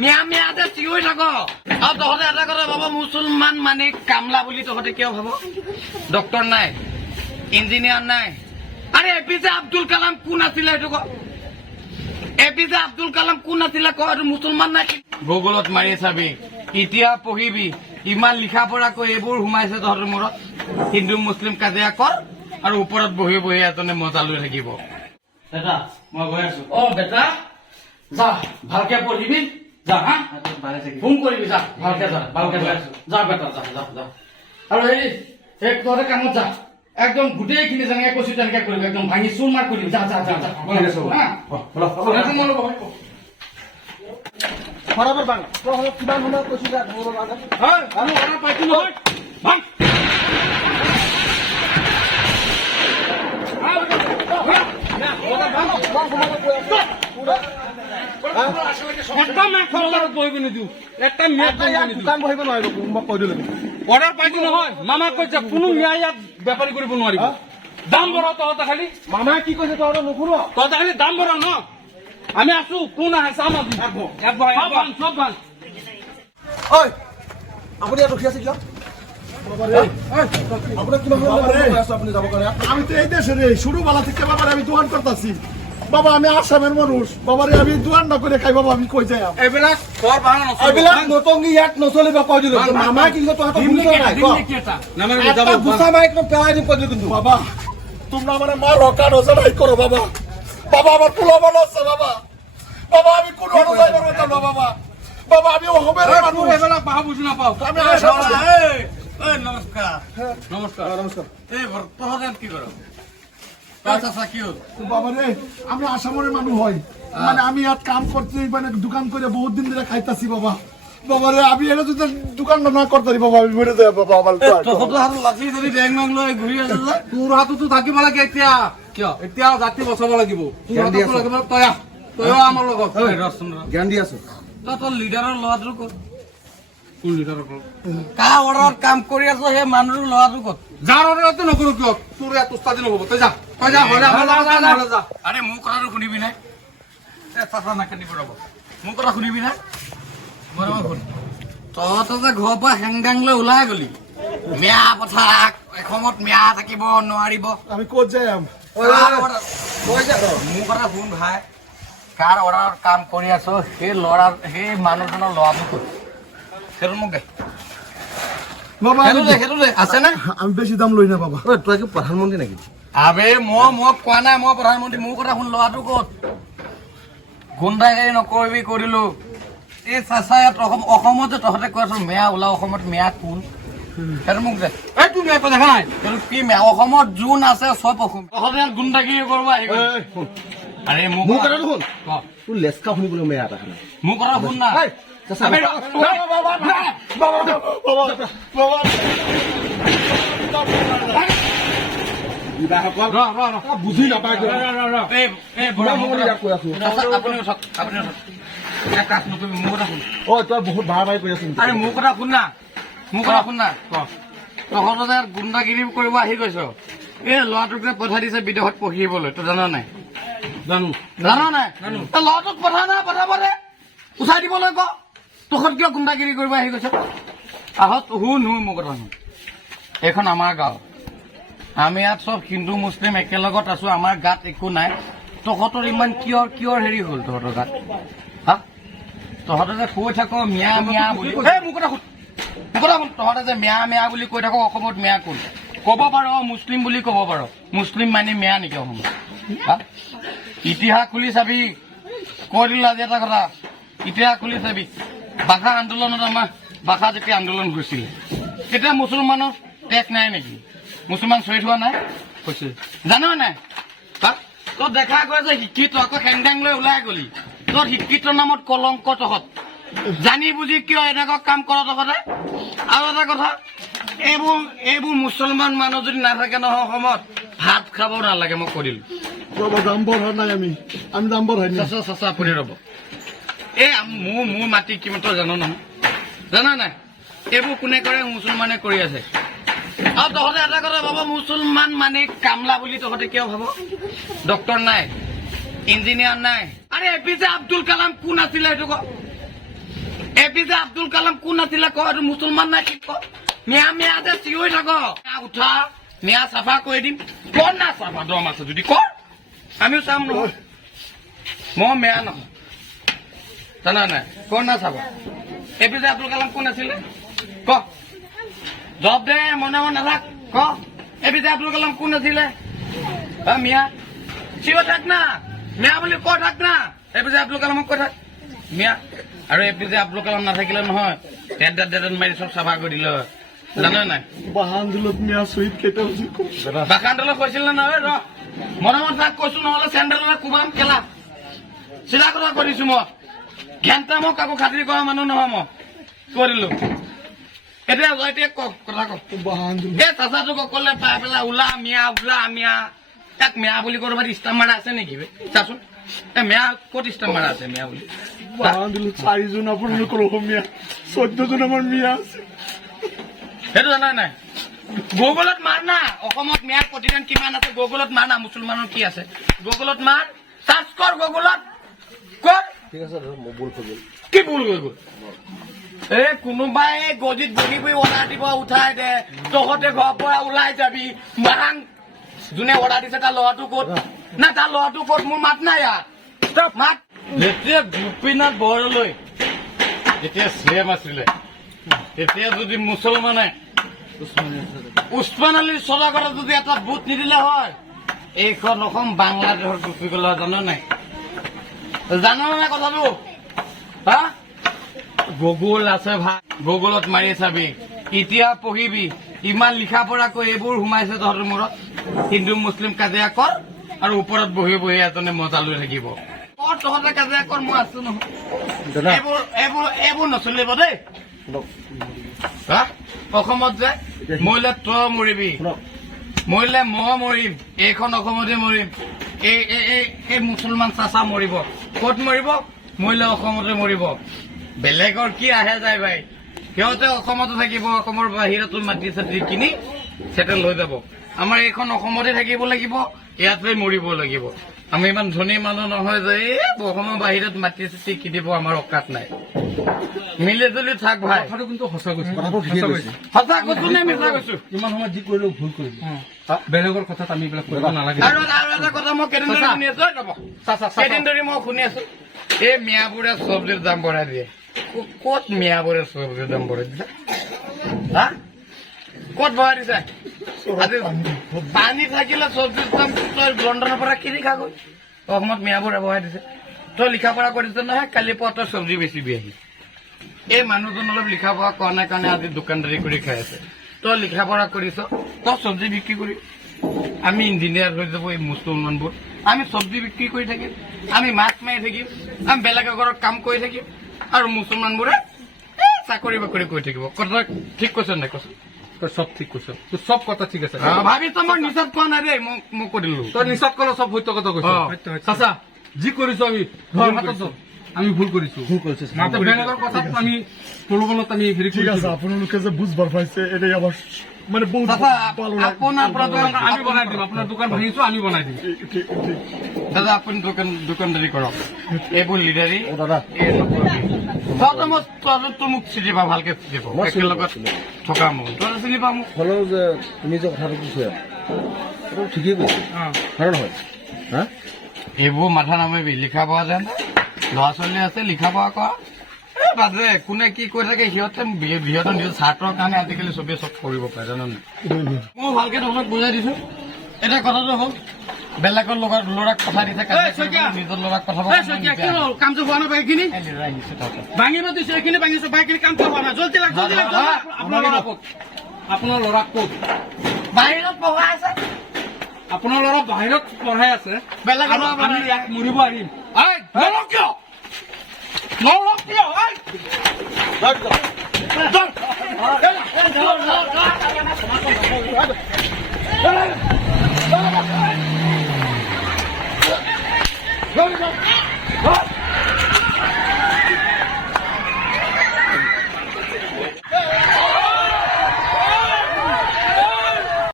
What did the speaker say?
মিয়া মিয়াতে চিঞৰি থাক? আৰু তহঁতে এটা কথা ভাব, মুছলমান মানে কামলা বুলি তহঁতে কিয় ভাব? ডক্তৰ নাই, ইঞ্জিনিয়াৰ নাই। আৰে, A P J Abdul Kalam কোন আছিলে সেইটো ক? A P J Abdul Kalam কোন আছিলে ক? এইটো মুছলমান নাই। গুগলত মাৰি চাবি ইতিহাস পঢ়িবি, ইমান লিখা পঢ়াকৈ এইবোৰ সোমাইছে তহঁতৰ মূৰত। হিন্দু, মুছলিম, কাজিয়া কৰ। আৰু ওপৰত বহি বহি এজনে মজা লৈ থাকিব। বেটা মই গৈ আছো। অ বেটা যা ভালকে পঢ়িবি। যা হা? ফোন কৰিবি যা ভালকে যা ভালকে যা যা বেটা যা যা যা। আৰু হেৰি এই তহঁতে কামত যা। একদম গোটেইখিনি যেনেকে কৈছো তেনেকে কৰিবি। একদম ভাঙি চুৰ মাৰ কৰিবি। যা যা যা যা। বৰাবৰ বাং। কিমান সময় কৈছো যে ধৰিব কাৰণে বহিব নিদিওঁ। দোকান বহিব নোৱাৰিব মই কৈ দিলো অৰ্ডাৰ পাইছো নহয় মামাক কৈছে কোনো ইয়াত বেপাৰী কৰিব নোৱাৰিব। দাম তহঁতে খালি। মামাই কি কৈছে তহঁতে নুশুনো? তহঁতে খালি দাম বঢ়া ন? আমি আছো কোন আহে চাম চব ভালো চব ভালো ঐ আপুনি ইয়াত ৰখি আছে কিয়? আমি তো এই দেশের শুরু বেলা থেকে বাবার আমি দোয়ান করতেছি। বাবা আমি আসামের মানুষ। বাবারে আমি দোয়ান না করে খাই বাবা আমি কই যাই এইবিলাক এইবিলাক নটংগী ইয়াত নচলিব কৈ দিলো মামাই কি কৈছে তহঁতে শুনিছ নাই ক? এটা? গুচা মাৰি একদম পেলাই কৈ কিন্তু। বাবা তোমরা মারো কারও জড়াই করো বাবা। বাবা আমার পোলা বাবা। বাবা আমি কোন অনুযায়ী করব না বাবা। বাবা আমি অসমের মানুষ। এইবিলাক বাহু বুজি নাপাওঁ। আমি আসাম নমস্কাৰ। নমস্কাৰ। নমস্কাৰ। এই তহঁতে কি কৰ? চাচা কি হ'ল আমি আসামের মানুষ হই। মানে আমি ইয়াত কাম করতে মানে দোকান করে বহুত দিন ধরে খাইতাছি বাবা। বাবা রে আমি এটা যদি দোকান না করতে বাবা আমি মরে যাই বাবা আমার তহঁতৰ হাতত লাঠি যদি বেং বেং লৈ ঘূৰি আছে যে তোৰ হাততো থাকিব লাগে এতিয়া। কিয়? এতিয়া জাতি বচাব লাগিব। আহ। তয়ো আমাৰ লগত। জ্ঞান দি আছো। তই তোৰ লিডাৰৰ ল'ৰাটো ক'ত? কোন কাম কৰি আছ সেই মানুহটোৰ ল'ৰাটো ক'ত? যাৰ অৰ্ডাৰতো নকৰো কিয়? তোৰ ইয়াত উস্তাদি নহ'ব তই যা। আৰে মোৰ কথাটো শুনিবি নাই নাকান্দিব ৰ'ব মোৰ কথা শুনিবি নাই মই শুন। তহঁতে যে ঘৰৰ পৰা লৈ ওলাই গলি মিয়া পথা এসময়ত মিয়া থাকিব নোৱাৰিব। আমি ক'ত যাই কাৰ order- তই যে। মোৰ কথা শুন ভাই। কাৰ অৰ্ডাৰত কাম কৰি আছ সেই ল'ৰা সেই মানুহজনৰ ল'ৰাটো ক'ত সেইটো মোক দে। বাবা সেইটো দে সেইটো দে। আছে নে? আমি বেছি দাম লৈ না বাবা। ঐ তই কি প্ৰধানমন্ত্ৰী নেকি? আবে মই মই কোৱা নাই মই প্ৰধানমন্ত্ৰী মোৰ কথা শুন ল'ৰাটো ক'ত গুণ্ডাগিৰি নকৰিবি কৰিলো এই চাচা ইয়াত অসম অসমত যে তহঁতে কৈ আছ মেয়া ওলা অসমত মেয়া কোন সেইটো মোক দে এই তোৰ মেয়া দেখা নাই কি মেয়া অসমত যোন আছে চব অসম ইয়াত গুণ্ডাগিৰি কৰিব আহি আৰে মোৰ মোৰ কথা কথাটো শুন। তোৰ লেচকা শুনিবলৈ মেয়া এটা মোৰ কথা শুন না গুণ্ডাগিৰি কৰিব আহি গৈছ এই ল'ৰাটোক যে পঠাই দিছে বিদেশত পঢ়িবলৈ তই জান নাই জানো জান নাই জানো ল'ৰাটোক পঠা নাই পঠাব দে উঠাই দিবলৈ ক তহঁত কিয় গুণ্ডাগিৰি কৰিব আহি গৈছ আহ শুন শুন মোৰ কথা শুন এইখন আমাৰ গাঁও আমি ইয়াত চব হিন্দু মুছলিম একেলগত আছো আমাৰ গাত একো নাই। তহঁতৰ ইমান কিয় কিয় হেৰি হ'ল তহঁতৰ গাত? হা? তহঁতে যে কৈ থাক মিয়া মিয়া বুলি মোৰ কথা শুন। মোৰ কথা শুন। তহঁতে যে মিয়া মিয়া বুলি কৈ থাক অসমত মিয়া কোন? ক'ব পাৰ মুছলিম বুলি ক'ব পাৰ। মুছলিম মানে মিয়া নেকি অসমত? হা? ইতিহাস খুলি চাবি। কৈ দিলো আজি এটা কথা। ইতিহাস খুলি চাবি। বাঘা আন্দোলনত আমাৰ বাঘা যেতিয়া আন্দোলন হৈছিলে। তেতিয়া মুছলমানৰ টেক নাই নেকি? মুছলমান শ্বহীদ হোৱা নাই? হৈছে। জান নাই? তই দেখা গৈ যে শিক্ষিত আকৌ হেংদাং লৈ ওলাই গলি। তোৰ শিক্ষিত নামত কলংক তহঁত। জানি বুজি কিয় এনেকুৱা কাম কৰ তহঁতে? আৰু এটা কথা এইবোৰ এইবোৰ মুছলমান মানুহ যদি নাথাকে নহয় অসমত ভাত খাব নালাগে মই কৈ দিলো। দাম বঢ়া নাই আমি। আমি দাম বঢ়াই চাচা চাচা আপুনি ৰ'ব। এই মোৰ মোৰ মাটি কিমান তই জান নহয়। জানা নাই? এইবোৰ কোনে কৰে? মুছলমানে কৰি আছে। আৰু তহঁতে এটা কথা ভাব মুছলমান মানে কামলা বুলি তহঁতে কিয় ভাব? ডক্তৰ নাই ইঞ্জিনিয়াৰ নাই। আৰে A P J Abdul Kalam কোন আছিলে সেইটো ক? A P J Abdul Kalam কোন আছিলে ক? এইটো মুছলমান নাই কি ক? মিয়া মিয়া যে চিঞৰি থাক। উঠা মিয়া চাফা কৰি দিম। কৰ না চাফা? দম আছে যদি কৰ আমিও চাম নহয়। মই মেয়া নহয়। জানা নাই? কৰ না চাবা A P J Abdul Kalam কোন আছিলে? ক? জব দে মনে মনে নাথাক ক। A P J Abdul Kalam কোন আছিলে মিয়া। চিঞৰ থাক না মিয়া বুলি কৈ থাক না। এ পি জে আব্দুল কালামক কৈ থাক। মিয়া আৰু A P J Abdul Kalam নাথাকিলে নহয়। ডেট ডেট ডেট মাৰি চব চাফা কৰি দিলে জানে নাই? বাহা মিয়া শ্বহীদ কেইটা। বাকান্দলৈ কৈছিল নে নহয় ৰ। মনে মনে তাক কৈছো নহলে চেণ্ডেলৰে কোবাম কেলা চিধা কথা কৰিছো মই। ঘেণ্টা মই কাকো খাতিৰ কৰা মানুহ নহয় মই। কৰিলো। এতিয়া যোৱা এতিয়া কওক কথা কওক এই চাচাটোক অকলে পাই পেলাই ওলা মিয়া ওলা মিয়া। তাক মেয়া বুলি ক'ৰবাত ষ্টাম্প মাৰা আছে নেকি চাচোন। এ মেয়া ক'ত ষ্টাম্প মাৰা আছে মেয়া বুলি? চাৰিজন আপোনালোকৰ অসমীয়া চৈধ্যজন আমাৰ মিয়া আছে। সেইটো জানা নাই? গুগলত মাৰ না। অসমত মেয়াৰ প্ৰতিদান কিমান আছে গুগলত মাৰ না মুছলমানৰ কি আছে? গুগলত মাৰ চাৰ্চ কৰ গুগলত। কৰ? কি ভুল হৈ গ'ল? এই কোনোবাই গজিত বহি বহি অৰ্ডাৰ দিব উঠাই দে। তহঁতে ঘৰৰ পৰা ওলাই যাবি। মাৰাং যোনে অৰ্ডাৰ দিছে তাৰ ল'ৰাটো ক'ত? না তাৰ ল'ৰাটো ক'ত? মোৰ মাত নাই ইয়াত। মাত। যেতিয়া গোপীনাথ বৰদলৈ যেতিয়া চিএম আছিলে তেতিয়া যদি মুছলমানে উছমান আলীৰ চদাগৰত যদি এটা বুট নিদিলে হয় এইখন অসম বাংলাদেশত ডুবি গ'ল জানো নাই? জানো নাই কথাটো? হা? গুগল আছে ভালো গুগলত মাৰি চাবি। ইতিহাস পঢ়িবি ইমান লিখা পঢ়া কৰি এইবোৰ সোমাইছে তহঁতৰ মূৰত। হিন্দু মুছলিম কাজিয়া কৰ আৰু ওপৰত বহি বহি এজনে মজা লৈ থাকিব। তহঁতে কাজিয়া কৰ মই আছো নহয়। এইবোৰ এইবোৰ এইবোৰ নচলিব দেই। হা? অসমত যে মৰিলে তই মৰিবি। মৰিলে মই মৰিম। এইখন অসমতে মৰিম। এই এই এই এই মুছলমান চাচা মৰিব। ক'ত মৰিব? মৰিলে অসমতে মৰিব। বেলেগৰ কি আহে যায় ভাই? সিহঁতে অসমতে থাকিব অসমৰ বাহিৰতো মাটি চাটি কিনি চেটেল হৈ যাব। আমাৰ এইখন অসমতে থাকিব লাগিব ইয়াতে মৰিব লাগিব। আমি ইমান ধনী মানুহ নহয় যে এই অসমৰ বাহিৰত মাটি চাটি কিনিব আমাৰ অকাত নাই। মিলি জুলি থাক ভাই। কথাটো কিন্তু সঁচা কৈছো কথাটো ঠিকেই কৈছে। সঁচা কৈছো নে মিছা কৈছো? ইমান সময়ত যি কৰিলেও ভুল কৰিলো। বেলেগৰ কথাত আমি এইবিলাক কৰিব নালাগে। আৰু এটা আৰু এটা কথা মই কেইদিন ধৰি শুনি আছো কেইদিন ধৰি মই শুনি আছো। এই মিয়াবোৰে চব্জিৰ দাম বঢ়াই দিয়ে। ক'ত মিয়াবোৰে চব্জিৰ দাম বঢ়াই দিছে হা ক'ত বঢ়াই দিছে পানী থাকিলে চব্জিৰ দাম তই লণ্ডনৰ পৰা কিনি খাগৈ অসমত মিয়াবোৰে বঢ়াই দিছে। তই লিখা পঢ়া কৰিছ নহয় কালিৰ পৰা তই চব্জি বেচিবি আহি। এই মানুহজন অলপ লিখা পঢ়া কৰা নাই কাৰণে আজি দোকানদাৰী কৰি খাই আছে। তই লিখা পঢ়া কৰিছ, তই চব্জি বিক্ৰী কৰি। আমি ইঞ্জিনিয়াৰ হৈ যাব এই মুছলমানবোৰ। আমি চব্জি বিক্ৰী কৰি থাকিম। আমি মাছ মাৰি থাকিম। আমি বেলেগৰ ঘৰত কাম কৰি থাকিম। আৰু মুছলমানবোৰে চাকৰি বাকৰি কৰি থাকিব। কথা ঠিক কৈছ নাই কৈছ তই চব ঠিক কৈছ। তোৰ চব কথা ঠিক আছে। ভাবিছ মই নিচাত কোৱা নাই দেই মই মই কৈ দিলো। তই নিচাত কলে চব সত্য কথা কৈছ। চাচা যি কৰিছো আমি ভুল কৰিছো। বেলেগৰ কথাত আমি প্ৰলোভনত আমি হেৰি ঠিক আছে আপোনালোকে যে বুজবাৰ পাইছে এটাই আমাৰ মানে বহুত। আপোনাৰ পৰা দোকান আমি বনাই দিম আপোনাৰ দোকান ভাঙিছো আমি বনাই দিম। ঠিক, ঠিক, ঠিক। দাদা আপুনি দোকান দোকানদাৰী কৰক। এইবোৰ লিডাৰী দাদা। এই নকৰিবি। তহঁতে মই মোক চিনি পা ভালকে চিনি পাওঁ একেলগত থকা মোক তহঁতে চিনি পা মোক? হ'লেও যে তুমি যে কথাটো কৈছা ঠিকেই কৈছে। হয় হা? এইবোৰ মাথা নামাৰিবি লিখা পঢ়া যেন। ল'ৰা ছোৱালী আছে লিখা পঢ়া কৰা। বাজে কোনে কি কৈ থাকে সিহঁতে সিহঁতৰ নিজৰ স্বাৰ্থৰ কাৰণে আজিকালি চবেই চব কৰিব পাৰে জানো নাই মই ভালকে তহঁতক বুজাই দিছো। এতিয়া কথাটো হ'ল বেলেগৰ লগত ল'ৰাক কথা দিছে নিজৰ ল'ৰাক কথা কামটো হোৱা নাই বাইকখিনি ভাঙিব দিছো এইখিনি ভাঙিছো বাইকখিনি কামটো হোৱা নাই জলদি লাগ জলদি লাগ। আপোনাৰ ল'ৰা ক'ত আপোনাৰ ল'ৰা ক'ত বাহিৰত পঢ়াই আছে আপোনাৰ ল'ৰা বাহিৰত পঢ়াই আছে ল'ৰা আমি ইয়াত মৰিব আহিম নলওঁ কিয় নলওঁ কিয় এই? ধৰ, Go, go, go.